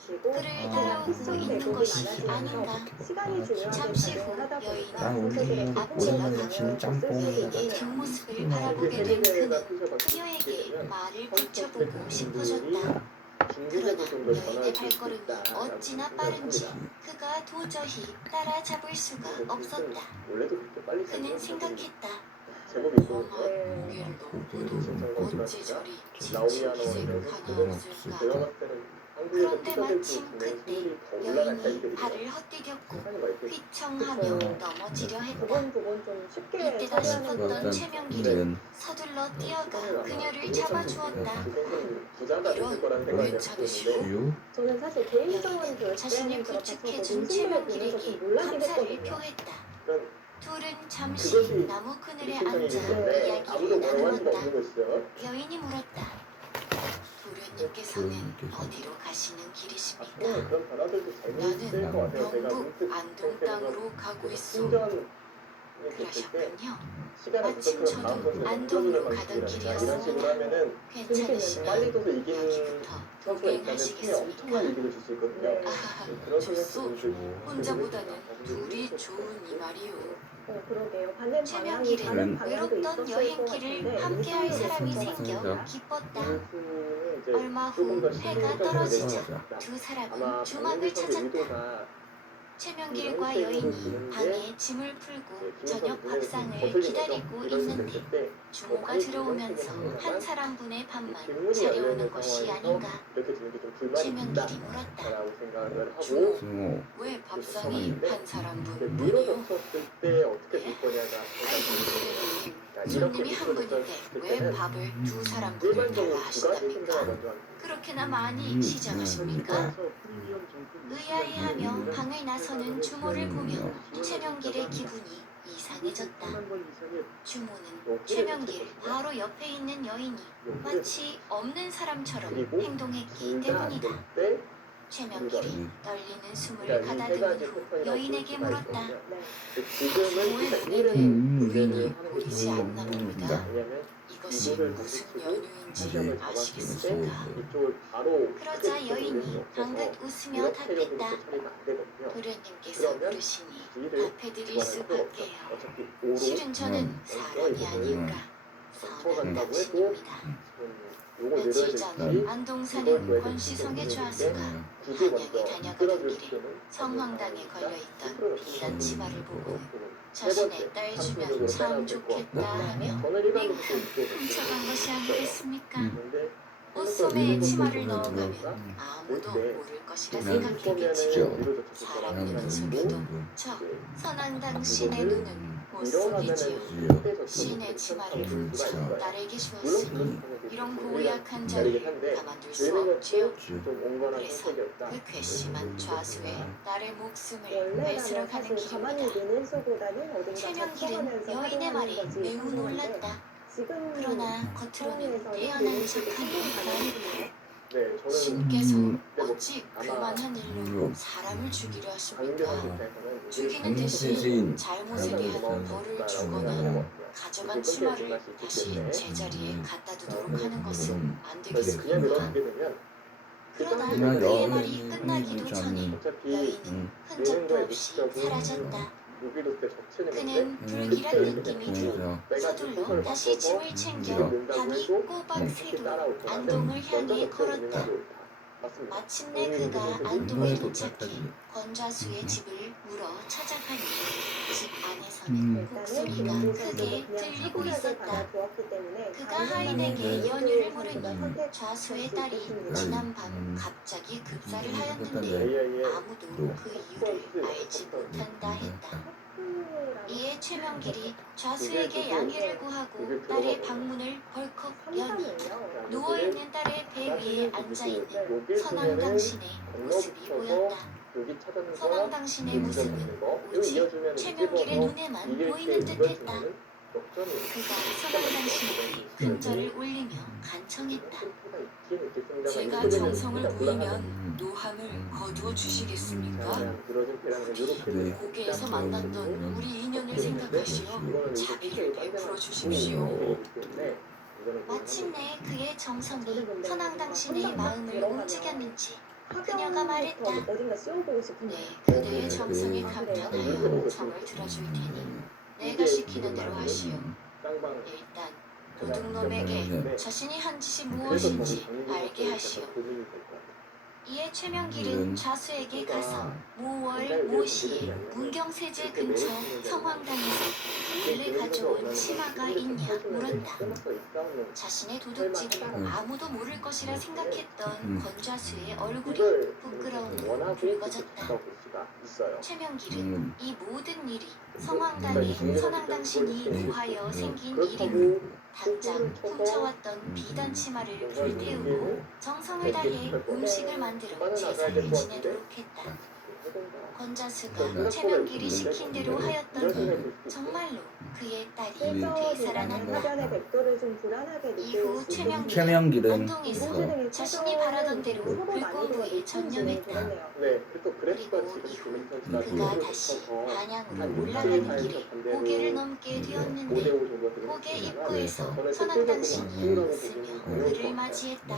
그를 따라오고 있는 것이 아닌가. 잠시 후 난 여인은 우리 앞질러 오랜만에 진 짬뽕에다가 그의 뒷모습을 바라보게 된 그는 그녀에게 말을 붙여보고 싶어졌다. 그러나 여인의 발걸음이 어찌나 빠른지 그가 도저히 따라잡을 수가 없었다. 그는 생각했다. 험한 무게를 넘고도 어찌 저리 지치기색 하나 없을까. 그런데 마침 그때 여인이 발을 헛디뎠고 휘청하며 넘어지려 했다. 이때다 싶었던 최명길은 서둘러 뛰어가 그녀를 잡아주었다. 이런 괜찮으시오? 저는 사실 개인적으로 여인은 자신을 부축해준 최명길에게 감사를 표했다. 둘은 잠시 나무 그늘에 앉아 이야기를 나누었다. 여인이 물었다. 도련님께서는 어디로 가시는 길이십니까? 나는 경북 안동 땅으로 가고 있소. 그러셨군요. 마침 저도 안동으로 가던 길이었습니다. 괜찮으시면 여기부터 동행하시겠습니까? 아하하, 좋소. 혼자보다는 둘이 좋은 이 말이오. 그러게요. 받는 최명길은 방향도 외롭던 있었을 여행길을 것 같은데 함께할 사람이 생겨 기뻤다. 얼마 후 해가 떨어지자 두 사람은 주막을 찾았다. 최명길과 여인이 방에 짐을 풀고 저녁 밥상을 기다리고 있는데 주모가 들어오면서 한 사람분의 밥만 차려오는 것이 아닌가. 최명길이 물었다. 주모, 왜 밥상이 한 사람분 뿐이요? 손님이 한 분인데 왜 밥을 두 사람분을 달라 하신답니까? 그렇게나 많이 시장하십니까? 의아해하며 방을 나서는 주모를 보며 최명길의 기분이 이상해졌다. 주모는 최명길 바로 옆에 있는 여인이 마치 없는 사람처럼 행동했기 때문이다. 최명길이 떨리는 숨을 가다듬은 후 여인에게 물었다. 주모의 눈에는 의인이 보이지 않나 봅니다. 이것이 무슨 연유인지 아시겠습니까? 그러자 여인이 방긋 웃으며 답했다. 도련님께서 부르시니 답해드릴 수밖에요. 실은 저는 사람이 아니오라 선한 당신입니다. 며칠 전 안동 사는 권시성의 좌수가 한양에 다녀가던 길에 성황당에 걸려있던 비단 치마를 보고 자신의 딸 주면 참 좋겠다 하며 맹탕 훔쳐간 것이 아니겠습니까? 옷소매에 치마를 넣어가면 아무도 모를 것이라 생각했겠지요. 사람 눈은 속여도 저 선한 당신의 눈은 못 속이지요. 신의 치마를 훔쳐 딸에게 주었으니 이런 고약한 자를 가만둘 수 없지요. 그래서 그 괘씸한 좌수의 딸의 목숨을 뺏으러 가는 길입니다. 최명길은 여인의 말에 매우 놀랐다. 그러나 겉으로는 태연한 척하는 신께서 어찌 그만한 일로 사람을 죽이려 하십니까? 죽이는 대신 잘못에 대한 벌을 주거나 가져간 치마를 다시 제자리에 갖다 두도록 하는 것은 안 되겠습니까? 그러나 그의 말이 끝나기도 전에 여인은 흔적도 없이 사라졌다. 그는 불길한 느낌이 들어 서둘러 다시 짐을 챙겨 밤이 꼬박 새도 안동을 향해 걸었다. 마침내 그가 안동에 도착해 권좌수의 집을 물어 찾아가니 집 안에서는 곡소리가 크게 들리고 있었다. 그가 하인에게 연유를 물으니 좌수의 딸이 지난밤 갑자기 급사를 하였는데 아무도 그 이유를 알지 못한다 했다. 이에 최명길이 좌수에게 양해를 구하고 딸의 방문을 벌컥 여니 누워있는 딸의 배 위에 앉아있는 선왕당신의 모습이 보였다. 선왕당신의 모습은 오직 최명길의 눈에만 보이는 듯했다. 그가 선왕당신에게 큰절을 올리며 간청했다. 제가 정성을 보이면 노함을 거두어 주시겠습니까? 부디 고개에서 만났던 우리 인연을 생각하시어 자비를 베풀어 주십시오. 마침내 그의 정성이 선왕당신의 마음을 움직였는지 그녀가 말했다. 어딘가 씌워보고 싶은데. 네, 그대의 정성에 감탄하여 정을 들어줄 테니 내가 시키는 대로 하시오. 쌍방 일단 도둑놈에게 자신이 한 짓이 무엇인지 알게 하시오. 이에 최명길은 좌수에게 가서 모월 모시 문경세제 근처 성황당에서 원래 가져온 치마가 있냐 물었다. 자신의 도둑질을 아무도 모를 것이라 생각했던 권좌수의 얼굴이 부끄러움으로 붉어졌다. 최명길은 이 모든 일이 성황당이 선왕당신이 노하여 생긴 일이므로 당장 훔쳐왔던 비단 치마를 불태우고 정성을 다해 음식을 만들어 제사를 지내도록 했다. 권좌수가 최명길이 시킨 대로 하였더니 정말로 그의 딸이 되살아났다. 화변의 백도를 좀 불안하게 이후 느끼고 최명길은 최명길은 안동에서 자신이 바라던 대로 불공부에 전념했다. 그리고 이후 그가 다시 한양으로 올라가는 길에 고개를 넘게 되었는데 고개 입구에서 선왕당신이 웃으며 그를 맞이했다.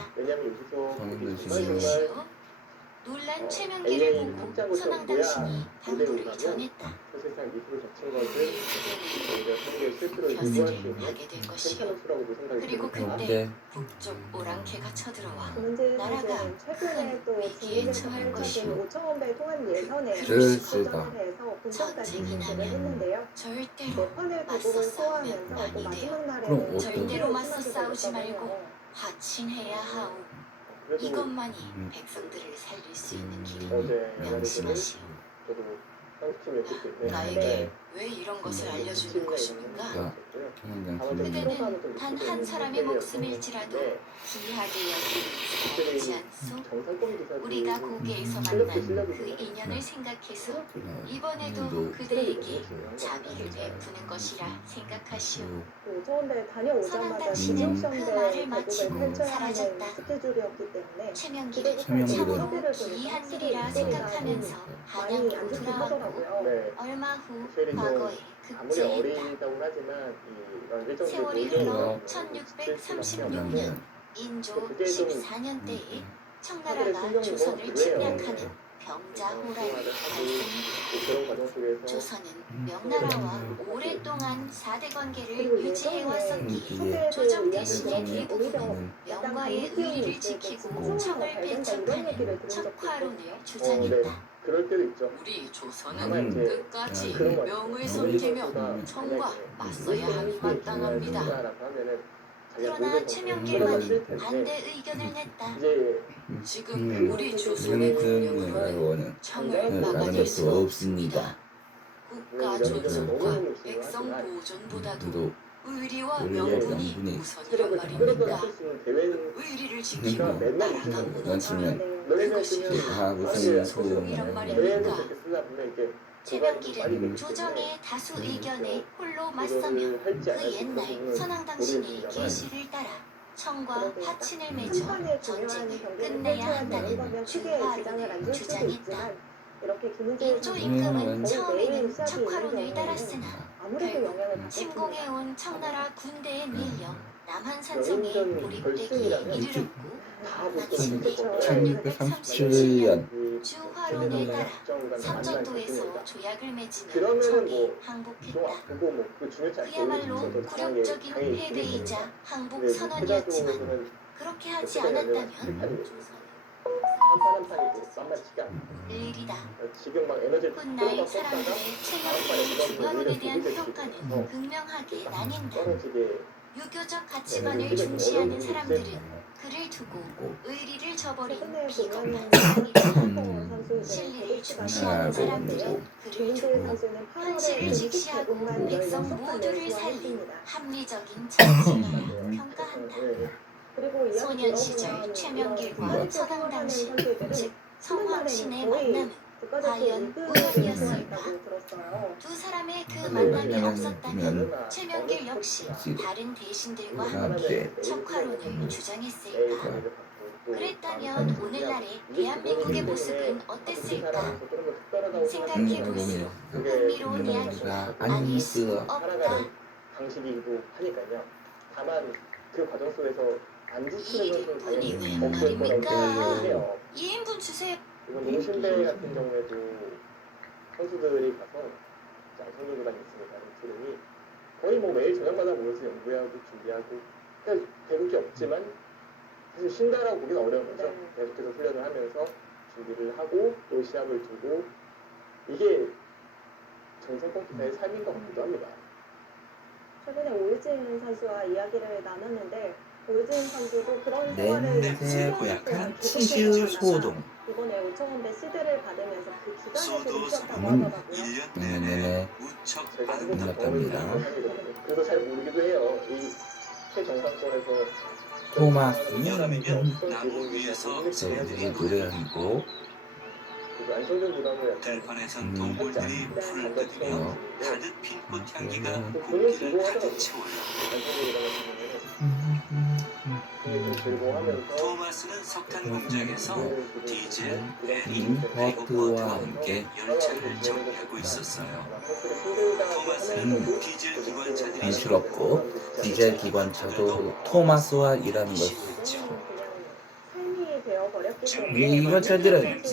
세우시오. 놀란 최명길을 보고 선왕당신이 당부를 전했다. 세상 밑으로 젖힌 것을 오히려 실수로 벼슬을 하게 될 것이요. 괜찮았으라고도 생각이 그리고 들어요. 그때 북쪽 오랑캐가 쳐들어와 문재인 나라가 선수는 최근에 또 위기에 중국에서 처할 펼쳐진 것이오. 5,000원배 통한 예선에 그럴수가. 도전을 해서 본선까지 전쟁이 진출을 나면 했는데요. 절대로 판을 맞서 대국을 싸우면 소화하면서 또 아니 돼요. 마지막 날에는 그럼 어떤- 절대로 맞서 심하게 싸우지 말고 되었거든요. 화친해야 하오. 그래도 이것만이 백성들을 살릴 수 있는 길이니 어제 명심하시오. 저도 선수팀이었기 때문에 나에게 왜 이런 것을 알려주는 것입니까? 그대는 단 한 사람의 목숨일지라도 귀하게 여기지 않소? 우리가 고개에서 만난 그 인연을 생각해서 이번에도 그대에게 자비를 베푸는 것이라 생각하시오. 그 5,000원배 다녀오자마자 선왕당신은 지정선배 그 말을 대국을 마치고 펼쳐야 하는 사라졌다. 스케줄이었기 때문에 최명길은 최명길은 참으로 귀한 일이라 생각하면서 많이 한양으로 안 좋긴 돌아왔고 하더라고요. 네. 얼마 후 쉐리도 과거에 아무리 급제했다. 어리다고 하지만 이런 일정들이 세월이 모이는 흘러 거는 1636년 인조 그게 좀 14년 때에 하늘의 청나라가 신경이고 조선을 그래요. 침략하는 병자호란이 발생했다. 그런 과정 속에서 조선은 명나라와 오랫동안 4대 관계를 그리고 유지해 예전에 왔었기에 조정 대신의 오히려 대부분은 명과의 의리를 지키고 청을 배척하는 척화론을 주장했다. 그럴 때도 있죠. 우리 조선은 다만 이제 끝까지 그런 거 명을 같아요. 섬기며 우리보다 청과 만약에 맞서야 함이 마땅합니다. 라고 하면은 자기가 그러나 모든 최명길만이 것을 텐데 반대 의견을 냈다. 이제 지금 우리 조선의 국력으로는 그거는 청을 네, 막아낼 막아낼 수 수 없습니다. 없습니다. 국가 존속과 백성 보존보다도 의리와 명분이 우선이란 말입니까? 대회는 의리를 지키고 그러니까 나라가 무너지면 너네가 그것이 쓰면 무슨 소음이란 말입니까? 대회에서 이렇게 쓰다 보면 이게 최명길은 조정의 다수 의견에 홀로 맞서며 그 옛날 선왕당신의 계시를 따라 청과 화친을 맺어 전쟁을 끝내야 한다는 주화론을 주장했다. 인조 임금은 처음에는 척화론을 따랐으나 결국 침공해온 청나라 군대에 밀려 남한산성에 고립되기에 이르렀고 마침내 1637년 주화론에 따라 삼전도에서 조약을 맺으며 그러면은 적에 뭐 항복했다. 보고 뭐그 중요치 않게 그야말로 굴욕적인 패배이자 항복 선언이었지만 그렇게 하지 않았다면 조선은 한판 한 판이 만만치가 않아. 일이다. 지금 막 에너지 훗날 사람들의 최명길의 주화론에 대한 평가는 어. 극명하게 나뉜다. 떨어지게 유교적 가치관을 중시하는 사람들은 그를 두고 의리를 저버린 최근에 비겁한 보면 사람이다. 선수들의 진리를 중시하는 사람들은 그를 김재일 두고 선수는 현실을 8월에 직시하고 백성 모두를 살린 살린 합리적인 정치인으로 평가한다. 그리고 소년 시절 최명길과 서당당신, 즉 성황신의 만남은 과연 우연이었을까? 두 사람의 그 만남이 없었다면 최명길 역시 다른 대신들과 함께 척화론을 주장했을까? 그랬다면 오늘날의 대한민국의 모습은 어땠을까? 생각해볼수록 흥미로운 이야기가 아닐 수 없다. 방식이기도 하니까요. 다만 그 과정 속에서 안 지치는 선수는 당연히 2인분이 없을 거라고 웬 생각을 말입니까? 해요. 2인분 주세요. 이번 농심대 같은 경우에도 선수들이 가서 안성준구단이 있으니까 팀이 거의 뭐 매일 저녁마다 모여서 연구하고 준비하고 그러니까 배울 게 없지만 사실 쉰다라고 보기는 어려운 거죠. 네. 계속해서 훈련을 하면서 준비를 하고 또 시합을 두고 이게 정상권 기사의 삶인 것 같기도 합니다. 최근에 오유진 선수와 이야기를 나눴는데 오유진 선수도 그런 생활을 냄새 고약한 치즈 소동. 이번에 5,000원대 시드를 받으면서 그 기간에도 느꼈다고 음. 하더라고요. 네네네. 제가 한국 몰랐답니다. 그래서 잘 모르기도 해요. 이 최정상권에서 토마스는 저희들이 노래하고 안성준 구단을 약간 들판에선 동물들이 풀을 뜯으며 가득 핀 꽃향기가 본인 공기를 가득 즐거워하더라고요. 채워요. 안성준 구단 즐거워하면서 토마스는 석탄 공장에서 디젤, 베리, 그리고 버트와 버트와 함께 열차를 정비하고 있었어요. 토마스는 디젤 기관차들이 안쓰럽고 디젤 기관차도 토마스와 일하는 것을 그냥 삶이 되어버렸기 때문에 이 기관차들은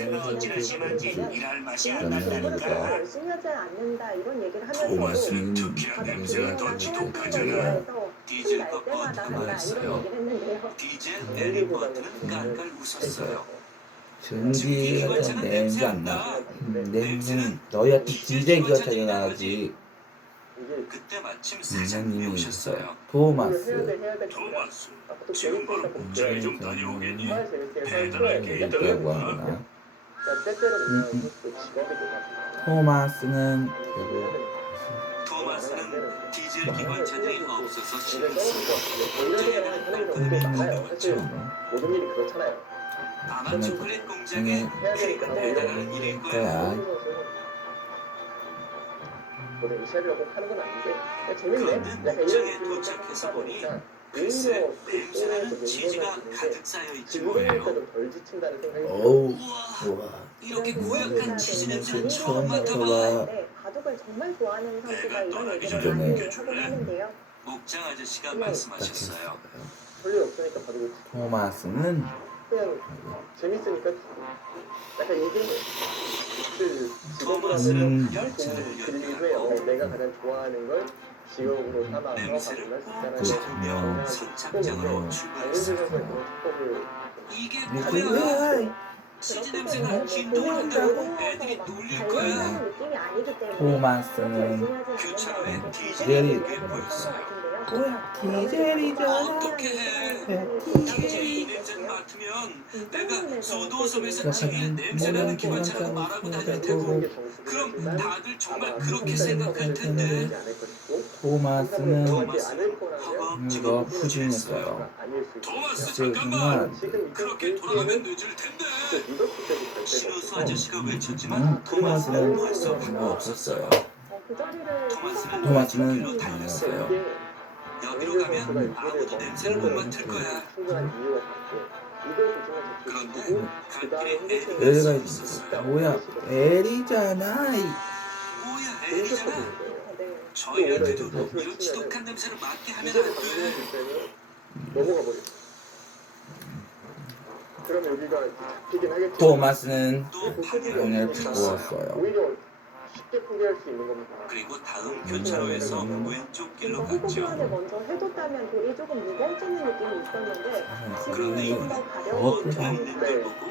일할 맛이 안 그러면 난다니까. 열심히 하지 않는다 이런 얘기를 하면서도 토마스는 특히한 냄새가 더 지독하잖아. 디젤과 버트가 말했어요. 디젤, 베리, 버트는 깔깔 웃었어요. 전기 같은 냄새 안 나. 냄새는 너희한테 디젤 기관차가 나지. 그때 마침 사장님이 오셨어요. 토마스. 토마스, 지금 바로 공장에 좀 다녀오겠니? 대단할 게 뭐라고 있다고 하나. 때때로 보면 또 직업이 돼가지고 토마스는 결국 토마스는 디젤 기관차들이 없어서 이런 싫었어요. 공장이라는 하는 경우도 많아요. 사실 그렇죠. 모든 일이 그렇잖아요. 아마 초콜릿 공장에 해야 되니까 그러니까 대단한 일일 거야. 거야. 모든 시합이라고 하는 건 아닌데 그냥 재밌네. 그런데 약간 목장에 이런 느낌으로 도착해서 하다 보니 보니까 글쎄 오히려 그 냄새나는 볼에서 치즈가 연구가 가득 쌓여 있지 지구를 할 뭐예요. 때도 덜 지친다는 생각이 들어요. 어우. 우와, 우와. 이렇게 고약한 치즈 냄새는 처음 처음 맡아봐. 맡아봐. 바둑을 정말 좋아하는 선수가 내가 이런 떠나기 얘기를 전에 많이 알려줄래? 하곤 하는데요. 목장 아저씨가 네. 말씀하셨어요. 할 일 없으니까 바둑을 토마스는 그냥 재밌으니까 약간 이게 그 직업으로 토마스는 하면 열차를 그리기도 해요. 연결하고 내가 가장 좋아하는 걸 직업으로 삼아서 냄새를 바둑을 할수 있다는 그렇군요. 선착장으로 출발했어요. 축복을 이게 이게 뭐야? 왜 치즈 냄새가 진동을 한다고 애들이 놀릴 거야. 하는 느낌이 아니기 때문에 토마스는 교차로에 디젤이 디젤이 꽤 보였어요. 뭐야 디젤이잖아. 어떻게 해? 디젤이 이 냄새를 맡으면 내가 소도섬에서 지게 냄새나는 기관차라고 말하고 다닐 테고 그럼 다들 정말 그렇게 생각할 텐데 토마스는 토마스는 허겁지겁 이거 푸짐했어요. 토마스 지금 잠깐만 지금 그렇게 돌아가면 늦을 텐데 신호수 아저씨가 외쳤지만 토마스는 토마스는 벌써 별로 바로 없었어요. 그 자리를 토마스는 길로 달렸어요. 여기로 가면 아무도 냄새를 못 맡을 거야. 그런데 갈 길에 에리가 얘가 있었어요. 뭐야 에리잖아. 뭐야 에리잖아. 저희한테도 이런 지독한 냄새를 맡게 하면 안 돼. 넘어가 버려. 그럼 여기가 잡히긴 하겠지. 토마스는 또 방을 방향을 틀었어요. 부었어요. 오히려 쉽게 포기할 수 있는 겁니다. 그리고 다음 교차로에서 왼쪽 길로 호흡 갔죠. 교환을 먼저 해뒀다면 돌이 조금 무거워지는 느낌이 있었는데 그런데 지금 이번엔 좀더 어, 가벼운 더 느낌이 있는 걸 보고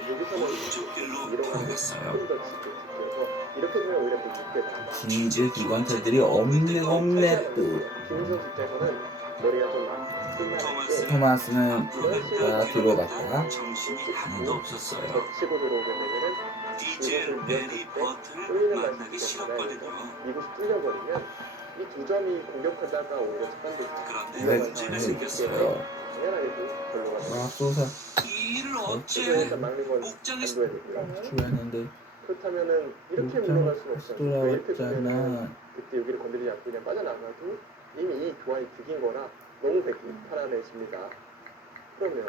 오른쪽 길로 돌아갔어요. 좀더 지켜서 이렇게 되면 오히려 더 깊게 나가. 디젤 기관차들이 없네 또. 김선수 입장에서는 머리가 좀 끝나는데 토마스는 앞으로 가 뒤로 갔다가 정신이 하나도 없었어요. 치고 들어오게 되면은 디젤, 베리, 버트를 만나기 싫었거든요. 이곳이 뚫려버리면 이 두 점이 공격하다가 오히려 착한데 그런데 문제가 생겼어요. 당연하게도 별로가 아 쏘사 이 일을 일단 어째 막는 걸 목장에서 안둬야 됩니다. 출연했는데 그렇다면은 이렇게 물러갈 수는 없어요. 왜 이렇게 되면 돌아왔잖아. 그때 여기를 건드리지 않고 그냥 빠져나가도 이미 이 교환이 죽인 거라 너무 편안해집니다. 그러면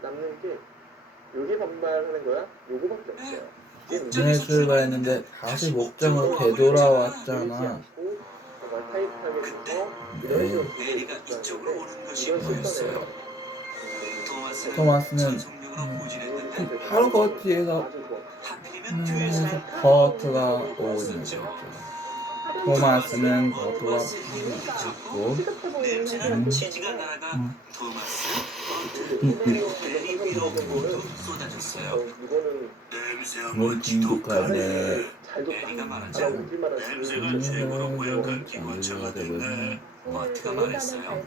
남는 게 여기 반발하는 거야? 요거밖에 없어요. 전에 출발했는데 다시 목장으로 되돌아왔잖아. 그때 네. 베리가 이쪽으로 오는 것이 보였어요. 토마스는 전속력으로 포진했는데 바로 그 뒤에가 아주 좋아. 하필이면 뒤에서 버트가 오는 거죠. 토마스는 버트가 있고 시급해 보이는 냄새나는 현상이기 치즈가 때문에 날아가 음. 토마스, 버트, 베리 위로 모두 쏟아졌어요. 이거는 냄새가 뭘 뭔지 중독하네. 잘 줬다. 베리가 말하자. 알아보길 말하지. 냄새가 최고로 고약한 기관차가 됐네. 버트가 말했어요.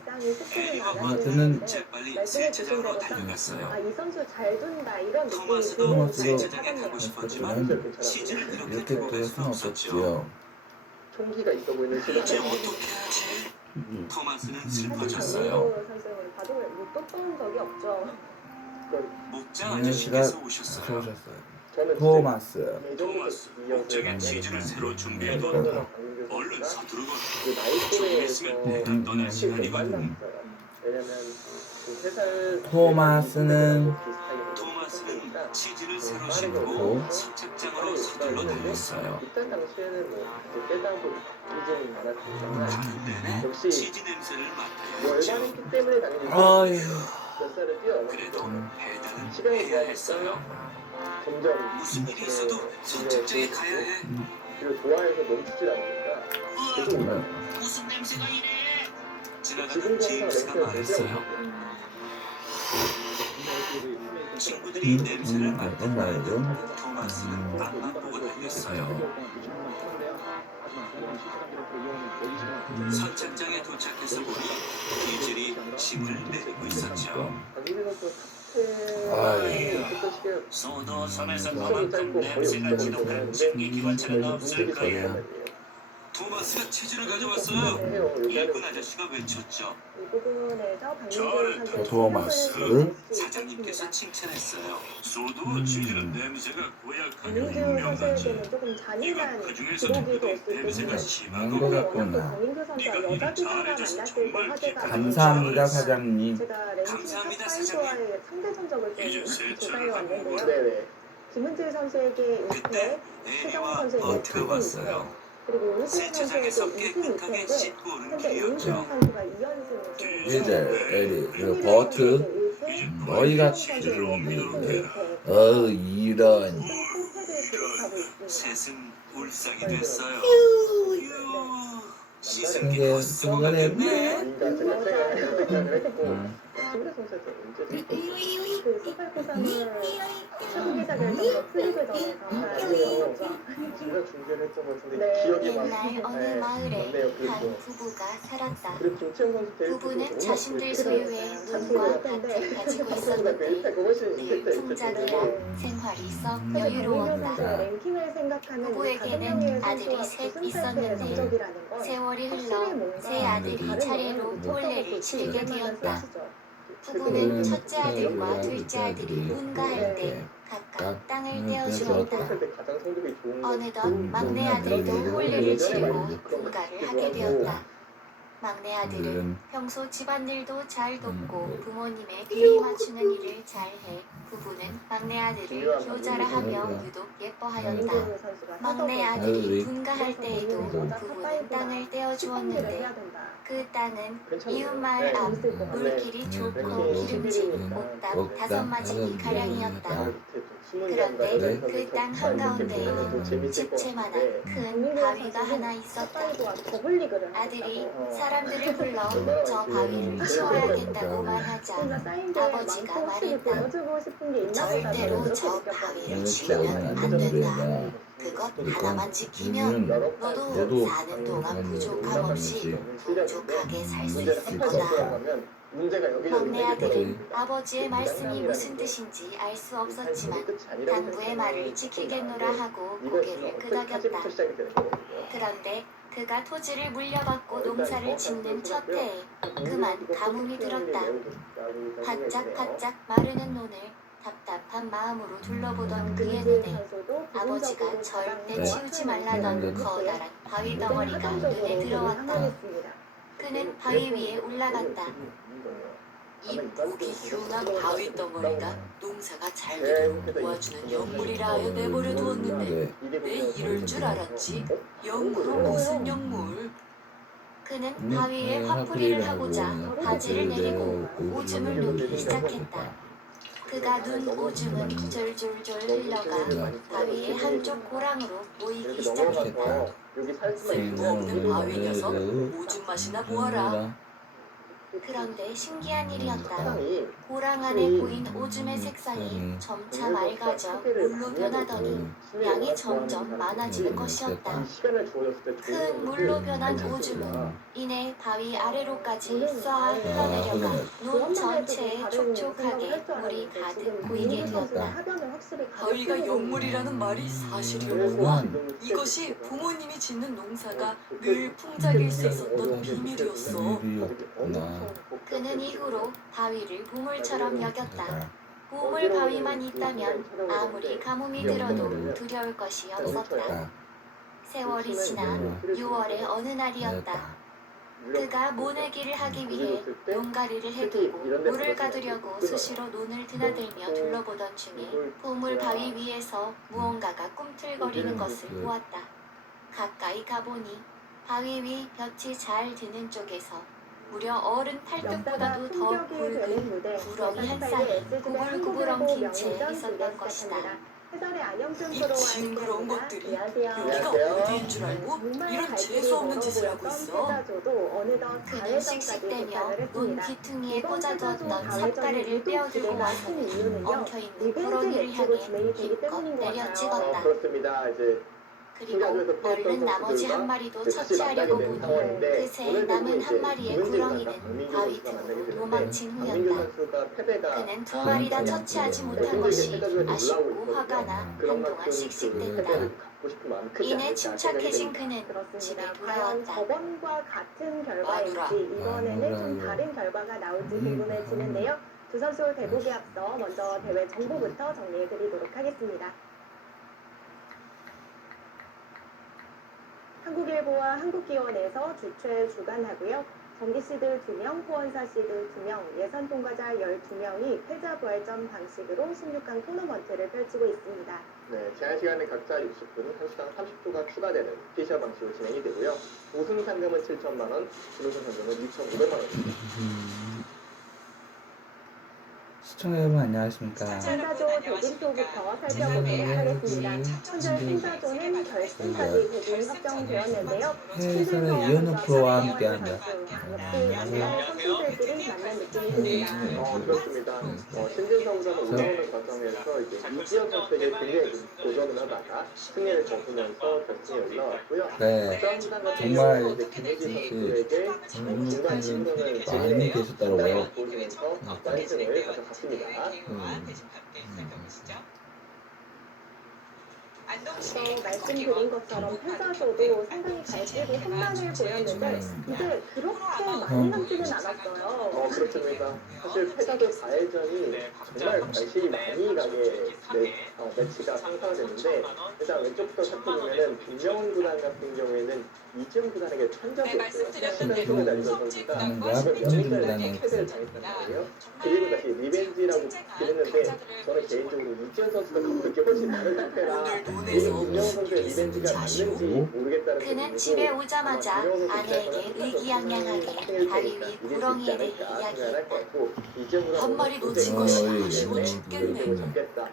베리와 버트는 재빨리 세차장으로 달려갔어요. 이 선수 잘 준다 이런 느낌이 토마스도 들어요. 세차장에 가고 싶었지만 토마스는 치즈를 이렇게 이렇게 두고 갈 볼 순 수는 없었죠. 없었지요. 총기가 있어 보이는 이제 시간. 어떻게 하지? 토마스는 사실 슬퍼졌어요. 강민호 선수는 바둑을 못 떴던 적이 없죠. 목장 민현 씨가 아저씨께서 오셨어요. 오셨어요. 저는 토마스. 토마스, 목장에 치즈를 새로 준비해뒀다. 얼른 서두르거라. 좀 있으면 대단 떠날 시간이거든. 왜냐면 그 3살 토마스는 토마스는 치즈를 새로 또 싣고 선착장으로 서둘러 달렸어요. 그때 당시에는 뭐 이제 깨닫고 이진이 많았지만 가는 내내 역시 치즈 냄새를 맡아야 했죠. 열반했기 때문에 당연히 아유. 몇 살을 뛰어 그래도 배달은 시간이 해야 했어요. 점점 무슨 일이 있어도 선착장에 가야 해. 그리고 좋아해서 멈추질 않으니까 계속 우와, 오는 무슨 냄새가 이래? 지나가던 지금도 제임스가 항상 말했어요. 친구들이 냄새를 맡은 말이죠. 토마스는 앞만 보고 달렸어요. 선착장에 도착해서 보니 뒤질이 침을 내리고 있었죠. 소도섬에서 너만큼 냄새가 지독한 증기 기관차는 없을 거야. 토마스가 치즈를 가져왔어요. 일꾼 아저씨가 외쳤죠. 이 부분에서 저를 박민호 선수의 토마스? 실력을 사장님께서 칭찬했어요. 소도 치즈는 냄새가 고약하게 박민호 유명하지. 선수에게는 조금 잔인한 이건 그중에서 기록이 유독 있기 냄새가 때문에 심한 것 거 워낙 같구나. 또 박민규 선수가 네가 여자 일을 기자가 잘해줘서 만났을 때 정말 화제가 감사합니다 사장님. 제가 랭킹 감사합니다, 탑 사장님. 5와의 상대 전적을 이제 좀 세차를 조사해 하고 왔는데요. 네네. 김은재 선수에게 2패, 그때 최정훈 에리와 선수에게 버트가 2패, 왔어요. 그리고 은퇴 세차장에서 선수에게 2승 깨끗하게 2패인데 씻고 오는 현재 은퇴 길이었죠. 선수가 2연승을 이제 에리 그 버트 너희가 치즈를 믿는데 이런 셋은 울상이 됐어요. 씻은 근데 게 헛수고 같겠네. 그러니까 제가 생각을 했고 음. 신대 선수한테 언제 그 1893을 최고 기자 결정으로 플립을 전해서 알려진 거죠. 제가 중계를 했던 것 같은데 네. 기억이 막 옛날 어느 네, 마을에 맞네요. 한 그랬죠. 부부가 살았다. 그리고 김채영 선수 데뷔 부부는 자신들 소 소유의 눈과 밭을 가지고 있었는데 늘 풍작이라 생활이 썩 그래서 박민규 여유로웠다. 선수의 랭킹을 생각하는 부부에게는 아들이 셋 있었는데 세월이 흘러 세 아들이 차례로 혼례를 치르게 되었다. 부부는 첫째 아들과 둘째 아들이 분가할 때 각각 땅을 떼어주었다. 어느덧 막내 아들도 혼례를 치르고 분가를 하게 되었다. 막내 아들은 평소 집안일도 잘 돕고 부모님의 비위 맞추는 일을 잘해 부부는 막내 아들을 효자라 하며 유독 예뻐하였다. 막내 아들이 분가할 때에도 부부는 땅을 떼어주었는데 그 땅은 이웃마을 앞 물길이 좋고 기름진 옥답 5마지기 가량이었다. 그런데 그 땅 한가운데에는 집채만한 큰 바위가 하나 있었다. 아들이 사람들을 불러 저 바위를 치워야겠다고 말하자 아버지가 말했다. 절대로 저 바위를 치우면 안 된다. 그것 하나만 지키면 너도 사는 동안 부족함 없이 풍족하게 살 수 있을 거다. 막내 아들은 아버지의 말씀이 무슨 뜻인지 알 수 없었지만 당부의 말을 지키겠노라 하고 고개를 끄덕였다. 그런데 그가 토지를 물려받고 농사를 짓는 첫 해에 그만 가뭄이 들었다. 바짝바짝 마르는 논을 답답한 마음으로 둘러보던 그의 눈에 아버지가 절대 치우지 말라던 커다란 바위 덩어리가 눈에 들어왔다. 그는 바위 위에 올라갔다. 이 보기 흉한 바위 덩어리가 농사가 잘 되도록 도와주는 영물이라 하여 내버려 두었는데 왜 이럴 줄 알았지? 영물은 무슨 영물? 그는 바위에 화풀이를 하고자 바지를 내리고 오줌을 누기 시작했다. 그가 눈 오줌은 졸졸졸 흘러가 바위의 한쪽 고랑으로 모이기 시작했다. 여기 살 수만 있으면 쓸모없는 바위 녀석, 오줌 맛이나 보아라. 그런데 신기한 일이었다. 사람이 고랑 안에 보인 오줌의 색상이 점차 맑아져 물로 변하더니 양이 점점 많아지는 것이었다. 이 시간을 주어졌을 때 큰 물로 변한 오줌은 이내 바위 아래로까지 쏴 흘러내려가 논 전체에 촉촉하게 물이 가득 고이게 되었다. 바위가 영물이라는 말이 사실이었구만. 이것이 부모님이 짓는 농사가 늘 풍작일 수 있었던 비밀이었어. 그는 이후로 바위를 보물처럼 여겼다. 보물 바위만 있다면 아무리 가뭄이 들어도 두려울 것이 없었다. 세월이 지나 6월의 어느 날이었다. 그가 모내기를 하기 위해 농가리를 해두고 물을 가두려고 수시로 논을 드나들며 둘러보던 중에 보물 바위 위에서 무언가가 꿈틀거리는 것을 보았다. 가까이 가보니 바위 위 볕이 잘 드는 쪽에서 무려 어른 팔뚝보다도 더 굵은 구렁이 한 쌍이 구불구불 엉킨 채 있었던 것이다. 이 징그러운 것들이 여기가 어디인 줄 알고 이런 재수없는 짓을 하고 있어. 그는 씩씩대며 논 귀퉁이에 꽂아두었던 삿가래를 빼어들고 와서는 엉켜있는 구렁이를 향해 힘껏 내려찍었다. 그렇습니다. 이제 그리고 얼른 나머지 한 마리도 처치하려고 보니 그새 남은 한 마리의 구렁이는 바위 틈으로 도망친 후였다. 그는 두 마리 다 처치하지 못한 것이 아쉽고 화가 나 한동안 씩씩댔다. 이내 침착해진 그는 집에 돌아왔다. 저번과 같은 마누라. 결과일지 이번에는 좀 다른 결과가 나올지 궁금해지는데요. 두 선수 대국에 앞서 먼저 대회 정보부터 정리해드리도록 하겠습니다. 한국일보와 한국기원에서 주최 주관하고요. 정기시드 2명, 후원사시드 2명, 예선 통과자 12명이 패자부활전 방식으로 16강 토너먼트를 펼치고 있습니다. 네, 제한 시간은 각자 60분, 1시간 30초가 추가되는 피셔 방식으로 진행이 되고요. 우승 상금은 7천만 원, 준우승 상금은 6,500만 원입니다. 시청자 여러분 안녕하십니까. 심사조 대진표부터 살펴보도록 하겠습니다. 현재 심사조는 결승까지 대진 확정되었는데요. 해외에서는 이현우 프로와 함께합니다. 선수들끼리 만난 느낌이 듭니다. 그렇습니다. 신진 선수는 올라오는 과정에서 이제 이지현 선수에게 굉장히 도전을 하다가 승리를 거두면서 결승에 올라왔고요. 네, 정말 이제 김혜진 선수에게 중간 신분을 많이 계셨더라고요. 보이면서 완승을 가져갔습니다. 앞서 말씀드린 것처럼 패자조도 상당히 갈기고 혼란을 보였는데 이제 그렇게 많이 남지는 않았어요. 그렇습니다. 사실 패자조 4회전이 정말 관심이 많이 가게 매치가 상상됐는데 일단 왼쪽부터 살펴보면은 김명훈 구단 같은 경우에는 이지영 구단에게 천적이었어요. 시간속에 달리던 선수가 이지영 구단이 패배를 당했단 말이에요. 그리고 다시 리벤지라고 그랬는데 저는 개인적으로 이지영 선수가 감독이 훨씬 다른 상태라 김명훈 선수의 리벤지가 맞는지 모르겠다는 그는 집에 오자마자 아내에게 의기양양하게 바위 위 구렁이에 대해 이야기했다. 한 마리 놓친 것이 아쉬워 죽겠네.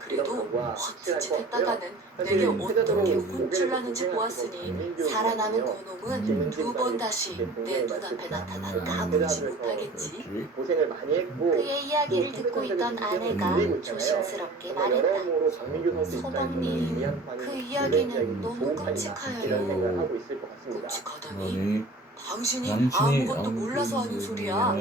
그래도 허튼 짓 했다가는 내게 어떻게 혼쭐나는지 보았으니 살아남은 건홍은 두 번 다시 내 눈앞에 나타나 까불지 못하겠지. 고생을 많이 했고 그의 이야기를 듣고 있던 아내가 조심스럽게 말했다. 서방님, 그 이야기는 너무 끔찍하여요. 끔찍하다니? 당신이 아무것도 몰라서 하는 소리야.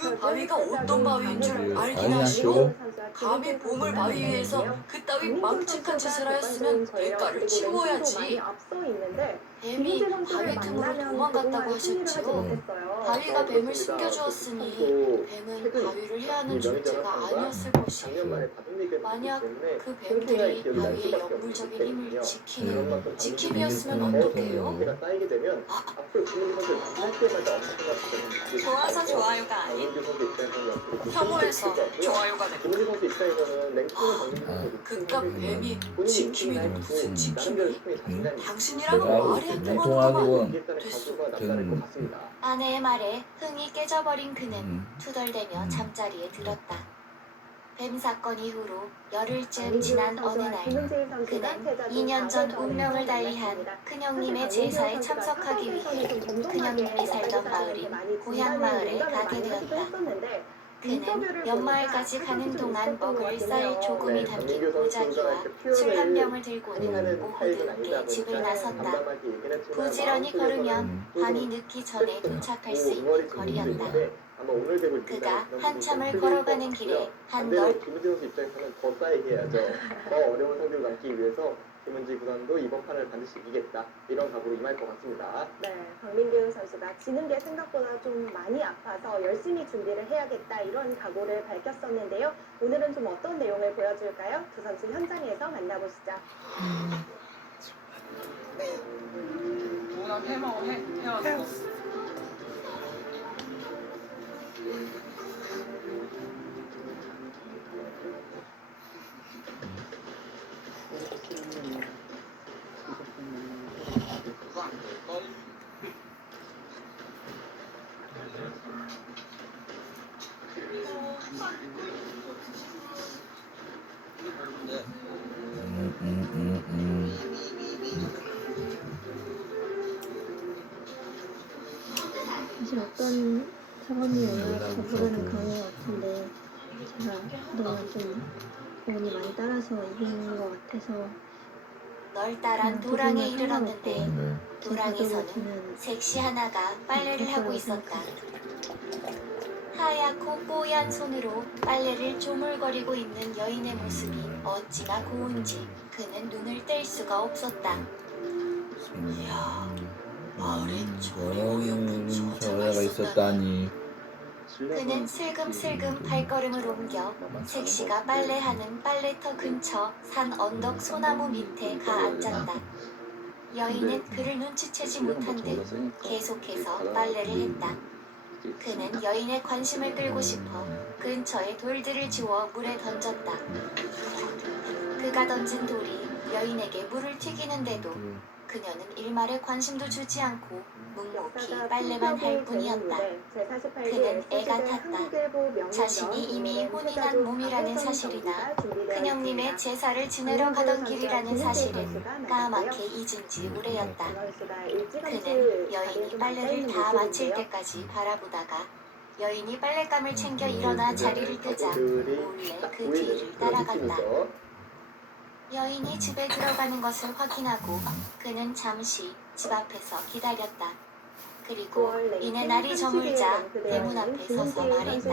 그 바위가 어떤 바위인 줄 알긴 하시오? 감히 보물 바위 위에서 그따위 망측한 짓을 하였으면 대가를 치루어야지. 뱀이 바위 틈으로 도망갔다고 하셨지요. 바위가 뱀을 숨겨주었으니 뱀은 바위를 해야 하는 존재가 아니었을 것이에요. 만약 그 뱀들이 바위의 영물적인 힘을 지키는 지킴이었으면 어떡해요? 좋아서 좋아요가 아닌 혐오해서 좋아요가 되고 그깟 뱀이 지킴이는 무슨 지킴이? 당신이랑은 내가 말이 안 통하는구만. 통화하고 됐어. 아내의 말에 흥이 깨져버린 그는 투덜대며 잠자리에 들었다. 뱀 사건 이후로 열흘쯤 지난 어느 날 그는 2년 전 운명을 달리한 큰형님의 제사에 참석하기 위해 큰형님이 살던 마을인 고향 마을에 가게 되었다. 그는 옆마을까지 가는 동안 먹을 쌀 조금이 담긴 보자기와 술 한 병을 들고는 오후 늦게 집을 나섰다. 부지런히 걸으면 밤이 늦기 전에 도착할 수 있는 거리였다. 그가 한참을 걸어가는 길에 한 김은지 선수 입장에서는 더 쌓이게 해야죠. 더 어려운 성적을 남기 위해서 김은지 구단도 이번 판을 반드시 이기겠다. 이런 각오로 임할 것 같습니다. 네, 박민규 선수가 지는 게 생각보다 좀 많이 아파서 열심히 준비를 해야겠다 이런 각오를 밝혔었는데요. 오늘은 좀 어떤 내용을 보여줄까요? 두 선수 현장에서 만나보시죠. 누구랑 해왔어. 그거 안 될걸? 네. 사실 어떤 상황이어야 저보다는 강한 것 같은데 제가 그동안 좀 운이 많이 따라서 이긴 것 같아서 널따란 도랑에 이르렀는데 도랑에서는 섹시 하나가 빨래를 하고 있었다. 하얗고 뽀얀 손으로 빨래를 조물거리고 있는 여인의 모습이 어찌나 고운지 그는 눈을 뗄 수가 없었다. 이야, 마을에 저야가 있었다니. 그는 슬금슬금 발걸음을 옮겨 섹시가 빨래하는 빨래터 근처 산 언덕 소나무 밑에 가 앉았다. 여인은 그를 눈치채지 못한 듯 계속해서 빨래를 했다. 그는 여인의 관심을 끌고 싶어 근처에 돌들을 주워 물에 던졌다. 그가 던진 돌이 여인에게 물을 튀기는데도 그녀는 일말의 관심도 주지 않고 묵묵히 빨래만 할 뿐이었다. 그는 애가 탔다. 자신이 이미 혼이 난 몸이라는 사실이나 큰형님의 제사를 지내러 가던 길이라는 사실은 까맣게 잊은 지 오래였다. 그는 여인이 빨래를 다 마칠 때까지 바라보다가 여인이 빨랫감을 챙겨 일어나 자리를 뜨자 몰래 그 뒤를 따라갔다. 여인이 집에 들어가는 것을 확인하고 그는 잠시 집 앞에서 기다렸다. 그리고 이내 날이 저물자 대문 앞에 서서 말했다.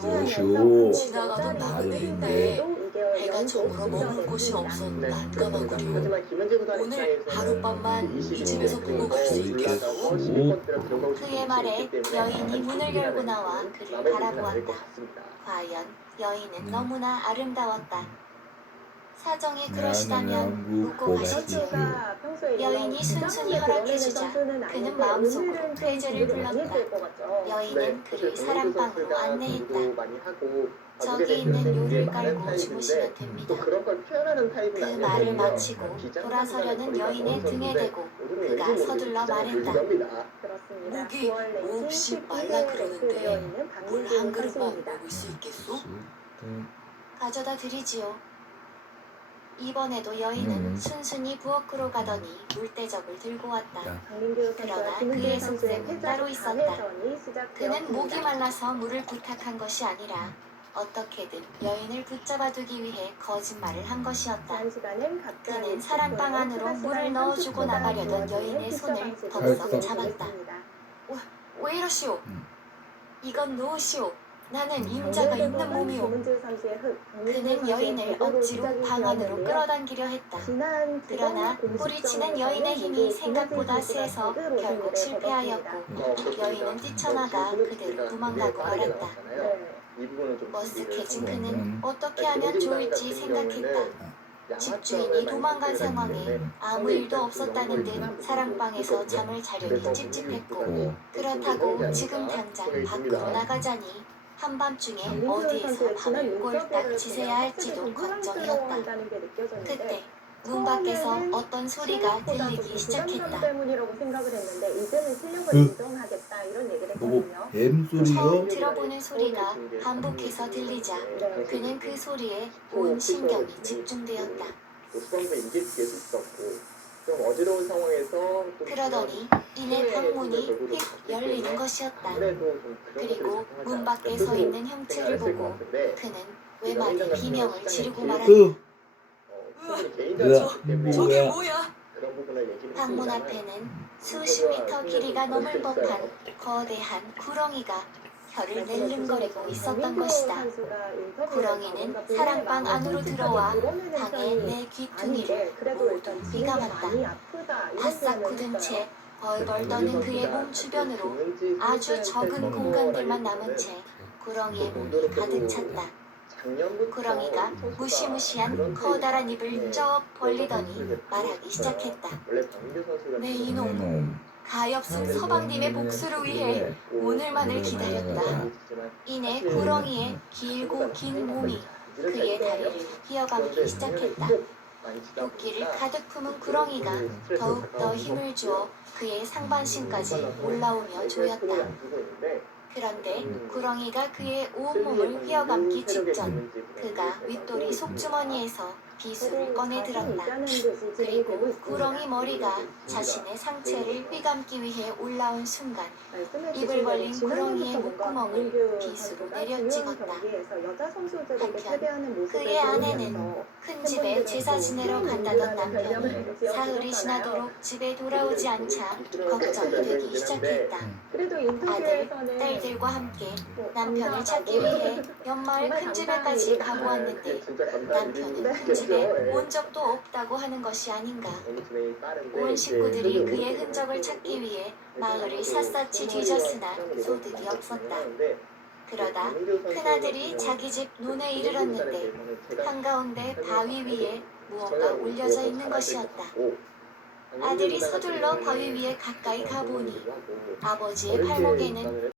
무엇이오? 지나가던 나그네인데 해가 저물어 머물 곳이 없어 난감하구려. 하지만 김은지 구단 오늘 입장에서는 하룻밤만 이 집에서 보고 갈 수 있겠소? 그의 말에 여인이 문을 열고 나와 그를 바라보았다. 과연 여인은 너무나 아름다웠다. 사정이 그러시다면 묻고 가시지. 여인이 순순히 허락해주자 그는 마음속으로 퇴제를 불렀다. 여인은 그를 사랑방으로 안내했다. 저기 있는 요를 깔고 주무시면 됩니다. 그 말을 마치고 돌아서려는 여인의 등에 대고 그가 서둘러 말했다. 목이 몹시 말라 그러는데 물 한 그릇만 먹을 수 있겠소? 가져다 드리지요. 이번에도 여인은 순순히 부엌으로 가더니 물대접을 들고 왔다. 그러나 그의 속셈은 따로 있었다. 그는 목이 말라서 물을 부탁한 것이 아니라 어떻게든 여인을 붙잡아두기 위해 거짓말을 한 것이었다. 그는 사랑방 안으로 물을 넣어주고 나가려던 여인의 손을 덥석 잡았다. 왜 이러시오? 이건 놓으시오. 나는 임자가 있는 몸이오. 그는 여인을 억지로 방 안으로 끌어당기려 했다. 그러나 뿌리치는 여인의 힘이 생각보다 세서 결국 실패하였고 여인은 뛰쳐나가 그대로 도망가고 말았다. 머쓱해진 그는 어떻게 하면 좋을지 생각했다. 집주인이 도망간 상황에 아무 일도 없었다는 듯 사랑방에서 잠을 자려니 찝찝했고 그렇다고 지금 당장 밖으로 나가자니 한밤중에 어디에서 밤을 꼴딱 지새야 할지도 걱정이었다. 그때 문 밖에 밖에서 어떤 소리가 들리기 시작했다. 때문이라고 생각을 했는데 이제는 실력을 응. 인정하겠다 이런 얘기를 했거든요. 뱀소리요? 처음 들어보는 소리가 반복해서 들리자 그는 그 소리에 온 신경이 집중되었다. 수방사 인질 뒤에도 있었고 좀 어지러운 상황에서 좀 그러더니 이내 방문이 휙 열리는 것이었다. 그리고 문 밖에 서 있는 형체를 보고 그는 외마디 비명을 지르고 말한다. 저게 뭐야? 방문 앞에는 수십 미터 길이가 넘을 법한 거대한 구렁이가 혀를 낼름거리고 있었던 것이다. 구렁이는 사랑방 안으로 들어와 방의 내 귀퉁이를 모두 휘감았다. 바싹 굳은 채 벌벌 떠는 그의 몸 주변으로 아주 적은 공간들만 남은 채 구렁이의 몸이 가득 찼다. 구렁이가 무시무시한 커다란 입을 쩍 벌리더니 말하기 시작했다. 네 이놈, 가엾은 서방님의 복수를 위해 오늘만을 기다렸다. 이내 구렁이의 길고 긴 몸이 그의 다리를 휘어감기 시작했다. 도끼를 가득 품은 구렁이가 더욱더 힘을 주어 그의 상반신까지 올라오며 조였다. 그런데 구렁이가 그의 온몸을 휘어감기 직전 그가 윗도리 속주머니에서 비수를 꺼내 들었다. 그리고 구렁이 머리가 자신의 상체를 휘감기 위해 올라온 순간 입을 벌린 구렁이의 목구멍을 비수로 내려 찍었다. 한편 그의 아내는 큰 집에 제사 지내러 간다던 남편이 사흘이 지나도록 집에 돌아오지 않자 걱정이 되기 시작했다. 아들, 딸들과 함께 남편을 찾기 위해 연마을 큰 집에까지 가고 왔는데 남편은 큰 집에 온 적도 없다고 하는 것이 아닌가. 온 식구들이 그의 흔적을 찾기 위해 마을을 샅샅이 뒤졌으나 소득이 없었다. 그러다 큰아들이 자기 집 논에 이르렀는데 한가운데 바위 위에 무언가 올려져 있는 것이었다. 아들이 서둘러 바위 위에 가까이 가보니 아버지의 팔목에는